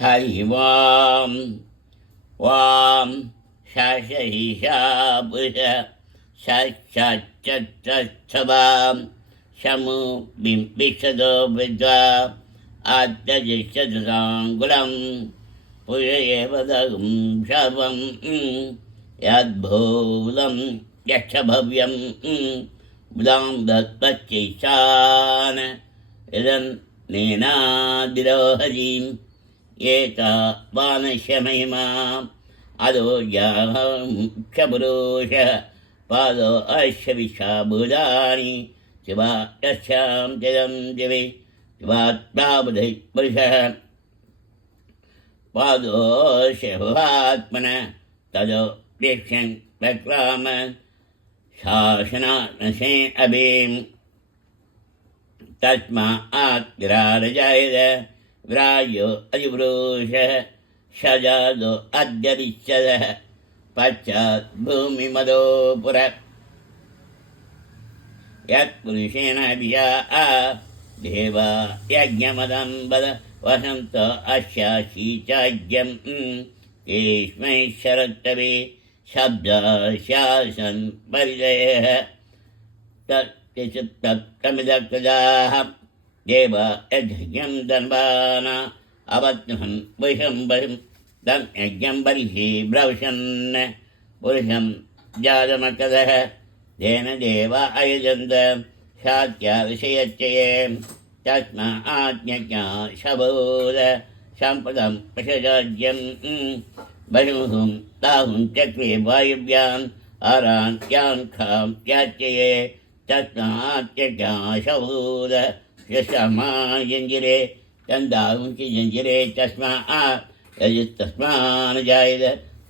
हरि वां वां शासहीशा पुरुष साक्षाच्चत्सवां शमु बिम्बिषदो विद्वा आद्यजिषदसाङ्गुलं पुरुषेवदगं शवं यद्भूलं यक्षभव्यं बुधां दत्तच्चैषान् इदं नेनादिरोहरीं एका वानश्यमहिमा अदो क्षपुरुषः पादो अश्विषाबुधानि शिवा यस्यां जलं दिवि शिवात्माबुधै पुरुषः पादो शिवात्मनः तदो प्रेक्ष्यन् प्रक्राम शासनात्मसे अभिं तस्मात् विराजयद विराजो अधिपुरुषः सजादो अद्यरिष्यदः पश्चात् भूमिमदो पुरः यत्पुरुषेण विया देवा यज्ञमदं वद वसन्त अस्याशीचाज्यं केष्मै शरत्तवे शब्दशासन् परिदयः तत्मिदकृदाः देव यज्ञं धन्वाना अवत्नुहन् पुरुषं बलिं तं यज्ञं बलिः ब्रवशन् पुरुषं जातमकदः तेन देवा अयुजन्त शात्याविषयच्चये तस्माज्ञा शबोध सम्पदं पशुराज्यं बलिहुं ताहुं चक्रे वायुव्याम् आरान् यान् खां याच्यये तस्माज्ञा शबोध यशमायञ्जिरे तन्दाहुंसि जञ्जिरे तस्मात् यजुस्तस्मान् जायत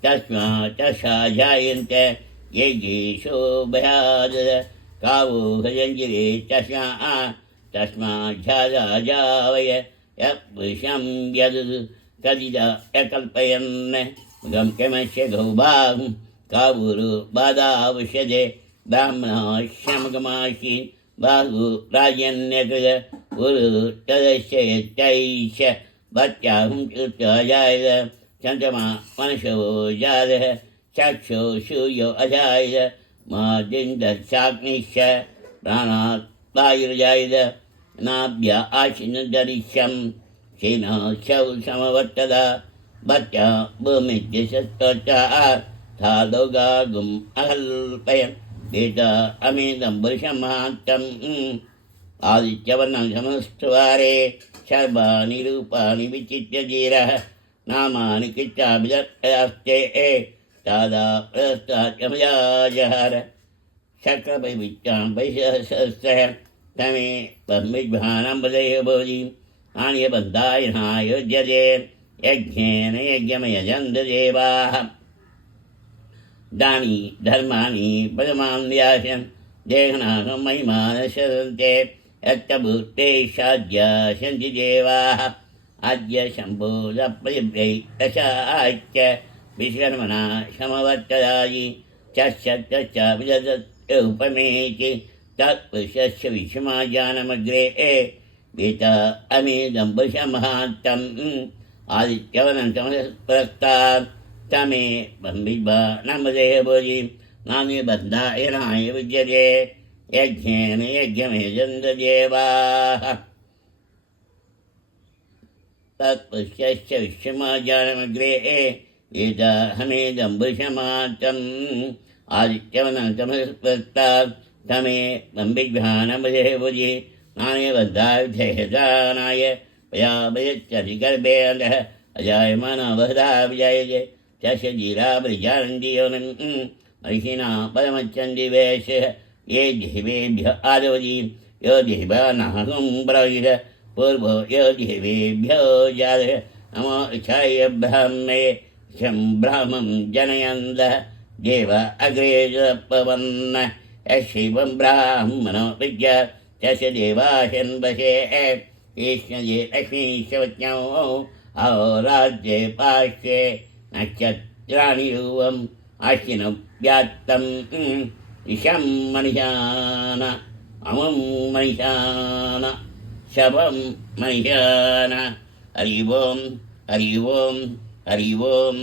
तस्मात् सा जायन्ते ये येषो भयादद कावो भजञ्जिरे तस्मात् जावय यपुरुषं यदु तदिदा यकल्पयन् मुखं किमस्य गौभागं कावुरु बाधावशदे ब्राह्मणाश्रमगमाशीन् बाहु राजन्यकृत पुरु तदस्य यच्चैष भत्याहुं च्युत्याजायत चन्द्रमा मनसो जातः चक्षो सूर्यो अजायत मादिन्दशाग्निश्च प्राणात् वायुर्जायत नाभ्या आशिनदरिष्यं सेनाशौ समवर्तत भत्या भूमिद्यशस्तोचा थालोगागुम् अकल्पयन् वेदा अमेदं पुरुषमहान्तम् आदित्यवर्णं समस्तवारे सर्वाणि रूपाणि विचित्य धीरः नामानि कृत्याभिदत्ते तादा प्रस्ताद्यमजाजहर शक्रपवित्रां वैशहस्रः तमे ब्रह्मविद्वानां वदयो भवति आर्यबन्धायनायोज्यते यज्ञेन यज्ञमयजन्त देवाः दानि धर्माणि पदमान् व्यासं देहनाहं महिमानशरन्ते यत्तभूते साध्या सन्ति देवाः अद्य शम्भोदप्रतिभ्यै दशाच्य विश्वकर्मणा समवर्तदायि चश्चाविदत्तौपमेति तत्पुरुषस्य विषमाजानमग्रे वेता अमेदं पुरुषमहान्तम् आदित्यवनं समस्प्रस्तात् तमे ब्रह्मविद्वा नामदेहभोजि नान्यबन्धायनाय विद्यते यज्ञेन यज्ञमेजन्त देवाः तत्पुरुषस्य विश्वमाजानमग्रे वेदाहमेदं पुरुषमात्रम् आदित्यवनं समस्प्रस्तात् तमे ब्रह्मविद्वा नामदेहभोजि नान्यबन्धाविधेयदानाय पया भयत्यधिगर्भे अन्तः अजायमानवहदा विजायते तस्य जीरावृजानन्दीयोनं महिषिणा पदमच्छन्ति वेशः ये देवेभ्य आदवति यो देवानाहं ब्रवीर पूर्वो यो देवेभ्यो जातः नमो इच्छाय ब्राह्मणे शं ब्राह्मं जनयन्तः देव अग्रे पवन् यशैवं ब्राह्मणो विद्या तस्य देवाशन् वशे ईश्वरे लक्ष्मीशवज्ञौ अहोराज्ये पार्श्वे नक्षत्राणि यूवम् अश्विनं व्यात्तं इशं मनिषान अमुं मनिषान शवं मनिषान हरि ओं हरि ओम हरि ओम।